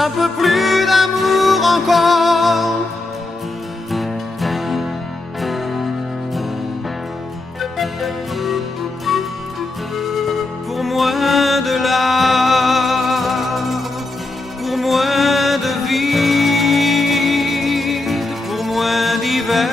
Un peu plus d'amour encore. Pour moins de larmes, pour moins de vide, pour moins d'hiver.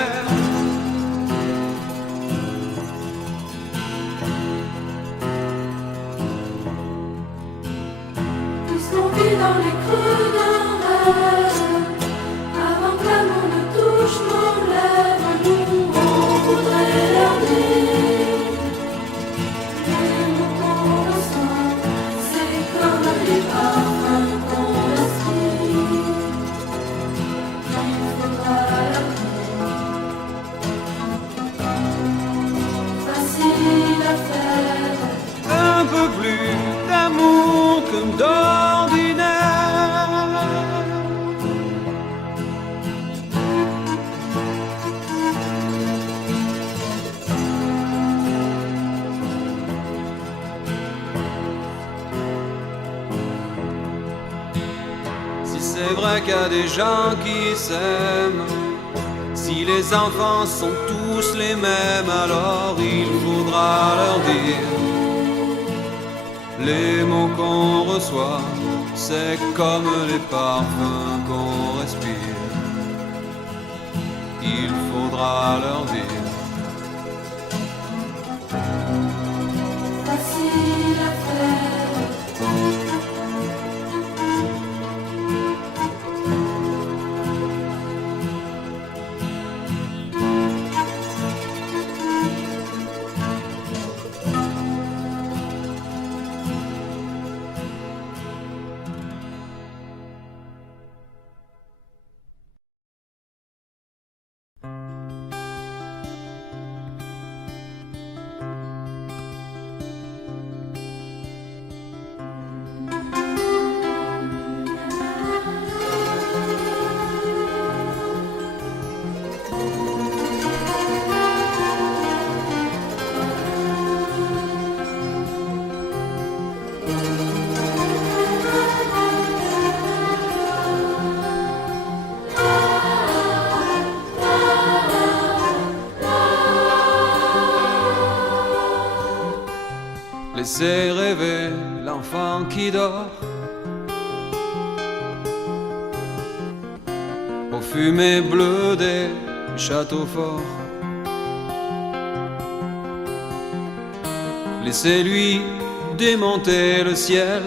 Puisqu'on vit dans les creux d'un rêve, qu'à des gens qui s'aiment. Si les enfants sont tous les mêmes, alors il faudra leur dire: les mots qu'on reçoit, c'est comme les parfums qu'on respire. Il faudra leur dire: facile à faire. Laissez rêver l'enfant qui dort aux fumées bleues des châteaux forts. Laissez-lui démonter le ciel.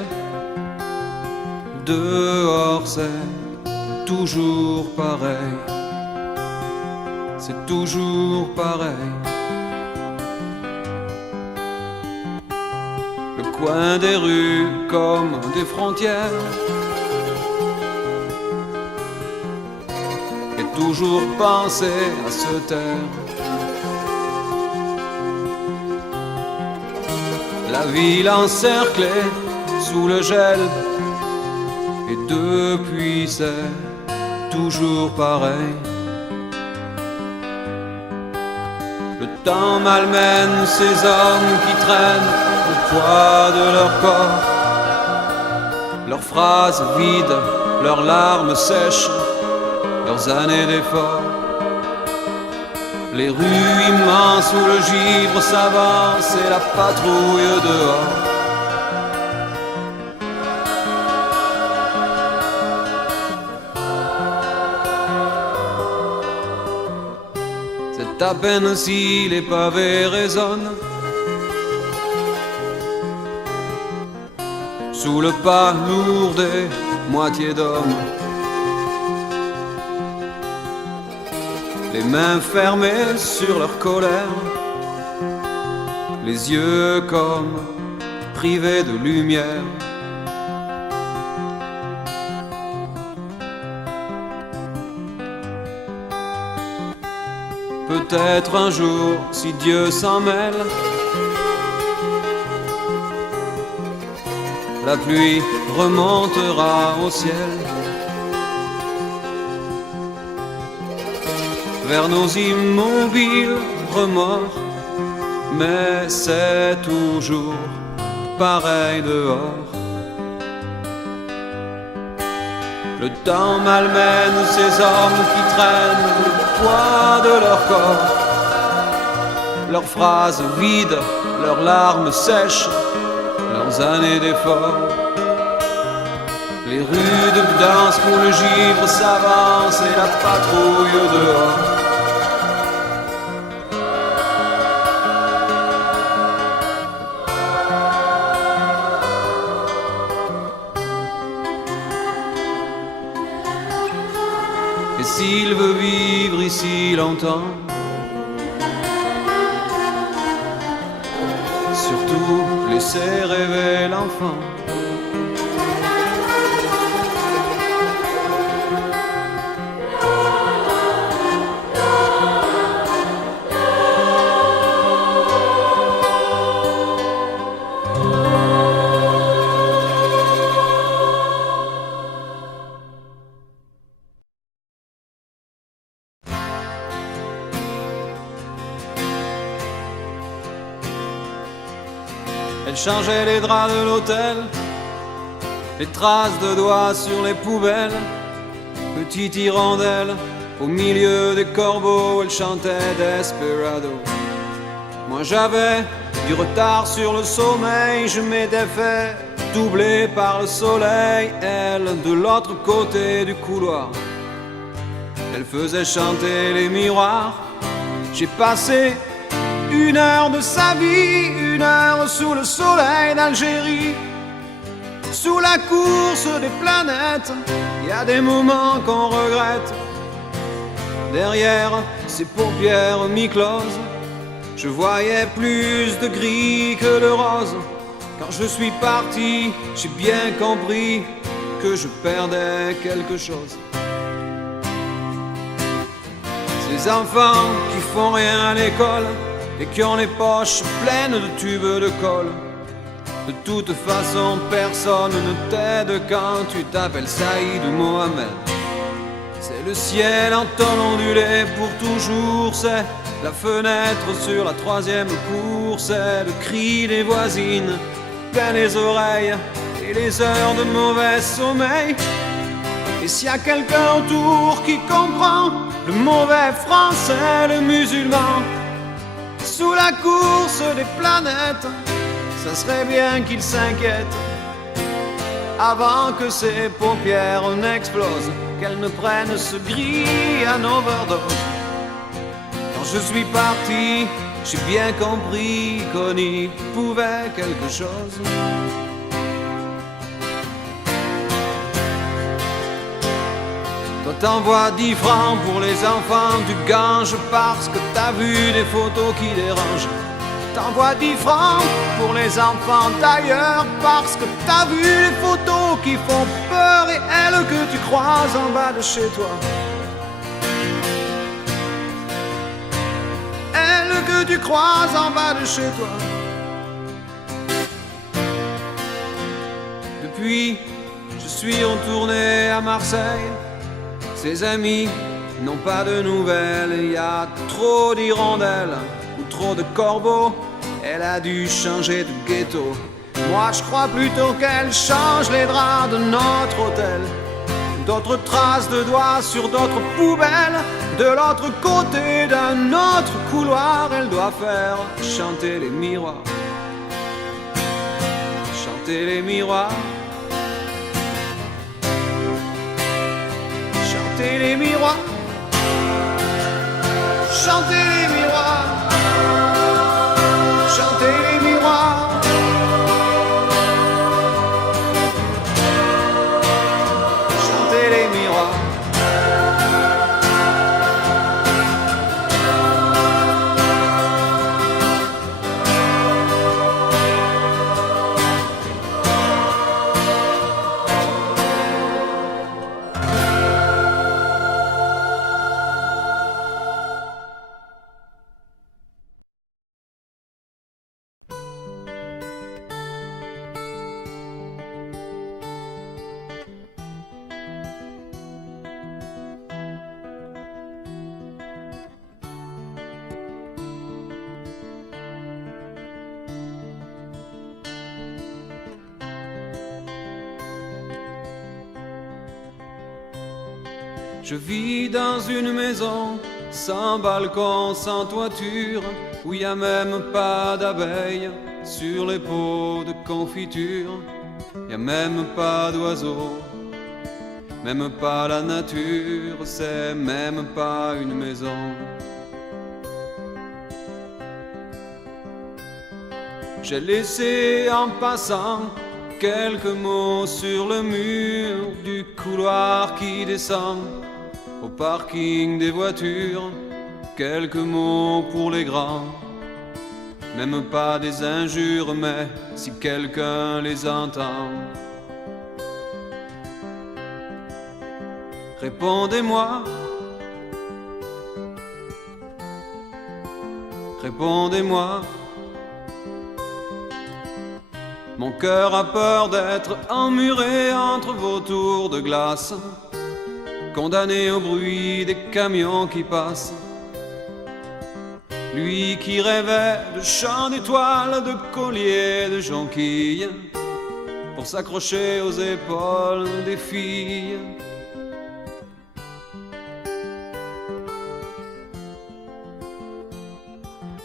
Dehors c'est toujours pareil. C'est toujours pareil. Le coin des rues comme des frontières et toujours penser à se taire. La ville encerclée sous le gel, et depuis c'est toujours pareil. Le temps malmène ces hommes qui traînent le poids de leur corps, leurs phrases vides, leurs larmes sèches, leurs années d'efforts. Les rues immenses où le givre s'avance et la patrouille dehors. C'est à peine si les pavés résonnent sous le pas lourd des moitiés d'hommes. Les mains fermées sur leur colère, les yeux comme privés de lumière. Peut-être un jour, si Dieu s'en mêle, la pluie remontera au ciel vers nos immobiles remords, mais c'est toujours pareil dehors. Le temps malmène ces hommes qui traînent le poids de leur corps, leurs phrases vides, leurs larmes sèches, leurs années d'efforts. Les rues de Gdansk où le givre s'avance et la patrouille dehors. Et s'il veut vivre ici longtemps, surtout laissez rêver l'enfant. Elle changeait les draps de l'hôtel, les traces de doigts sur les poubelles, Petite hirondelle, au milieu des corbeaux, elle chantait Desperado. Moi j'avais du retard sur le sommeil, je m'étais fait doubler par le soleil. Elle, de l'autre côté du couloir, elle faisait chanter les miroirs. J'ai passé 1 heure de sa vie, 1 heure sous le soleil d'Algérie. Sous la course des planètes, il y a des moments qu'on regrette. Derrière ses paupières mi-closes, je voyais plus de gris que de rose. Quand je suis parti, j'ai bien compris que je perdais quelque chose. Ces enfants qui font rien à l'école et qui ont les poches pleines de tubes de colle. De toute façon, personne ne t'aide quand tu t'appelles Saïd ou Mohamed. C'est le ciel en ton ondulé pour toujours, c'est la fenêtre sur la 3e cour, c'est le cri des voisines plein les oreilles et les heures de mauvais sommeil. Et s'il y a quelqu'un autour qui comprend le mauvais français, le musulman, sous la course des planètes, ça serait bien qu'il s'inquiète avant que ses paupières n'explosent, qu'elles ne prennent ce gris en overdose. Quand je suis parti, j'ai bien compris qu'on y pouvait quelque chose. Toi t'envoies 10 francs pour les enfants du Gange parce que t'as vu des photos qui dérangent. T'envoies 10 francs pour les enfants d'ailleurs parce que t'as vu les photos qui font peur et elles que tu croises en bas de chez toi. Elles que tu croises en bas de chez toi. Depuis, je suis retourné à Marseille. Ses amis n'ont pas de nouvelles. Il y a trop d'hirondelles ou trop de corbeaux. Elle a dû changer de ghetto. Moi je crois plutôt qu'elle change les draps de notre hôtel. D'autres traces de doigts sur d'autres poubelles. De l'autre côté d'un autre couloir, elle doit faire chanter les miroirs. Chanter les miroirs. Chanter les miroirs. Chanter les miroirs. Chanter les miroirs. Chanter les miroirs. Je vis dans une maison sans balcon, sans toiture, où y a même pas d'abeilles sur les pots de confiture. Y a même pas d'oiseaux, même pas la nature, c'est même pas une maison. J'ai laissé en passant quelques mots sur le mur du couloir qui descend au parking des voitures, quelques mots pour les grands, même pas des injures, mais si quelqu'un les entend. Répondez-moi, répondez-moi. Mon cœur a peur d'être emmuré entre vos tours de glace, condamné au bruit des camions qui passent. Lui qui rêvait de chants d'étoiles, de colliers, de jonquilles, pour s'accrocher aux épaules des filles.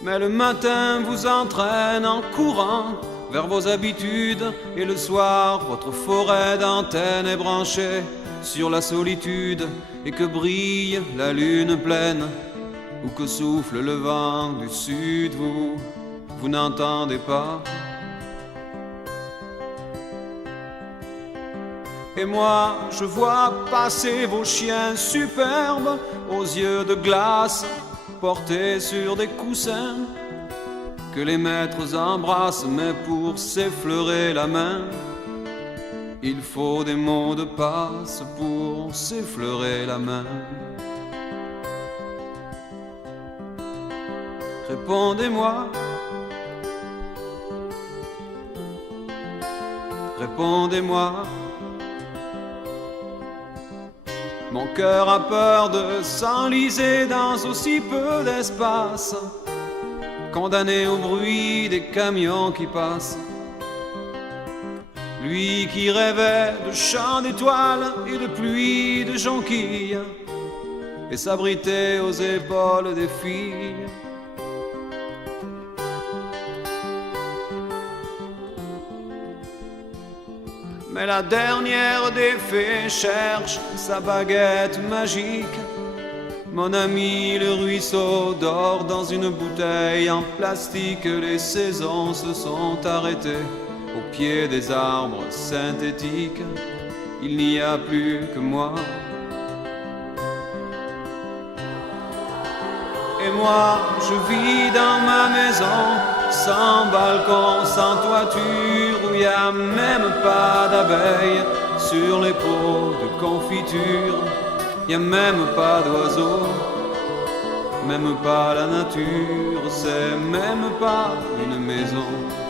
Mais le matin vous entraîne en courant vers vos habitudes, et le soir votre forêt d'antennes est branchée sur la solitude, et que brille la lune pleine, ou que souffle le vent du sud, vous n'entendez pas. Et moi je vois passer vos chiens superbes aux yeux de glace, portés sur des coussins que les maîtres embrassent, mais pour s'effleurer la main il faut des mots de passe pour s'effleurer la main. Répondez-moi, répondez-moi. Mon cœur a peur de s'enliser dans aussi peu d'espace, condamné au bruit des camions qui passent. Lui qui rêvait de chants d'étoiles et de pluie de jonquilles, et s'abritait aux épaules des filles. Mais la dernière des fées cherche sa baguette magique. Mon ami, le ruisseau dort dans une bouteille en plastique. Les saisons se sont arrêtées au pied des arbres synthétiques. Il n'y a plus que moi. Et moi, je vis dans ma maison, sans balcon, sans toiture, où il n'y a même pas d'abeilles sur les pots de confiture. Il n'y a même pas d'oiseaux, même pas la nature, c'est même pas une maison.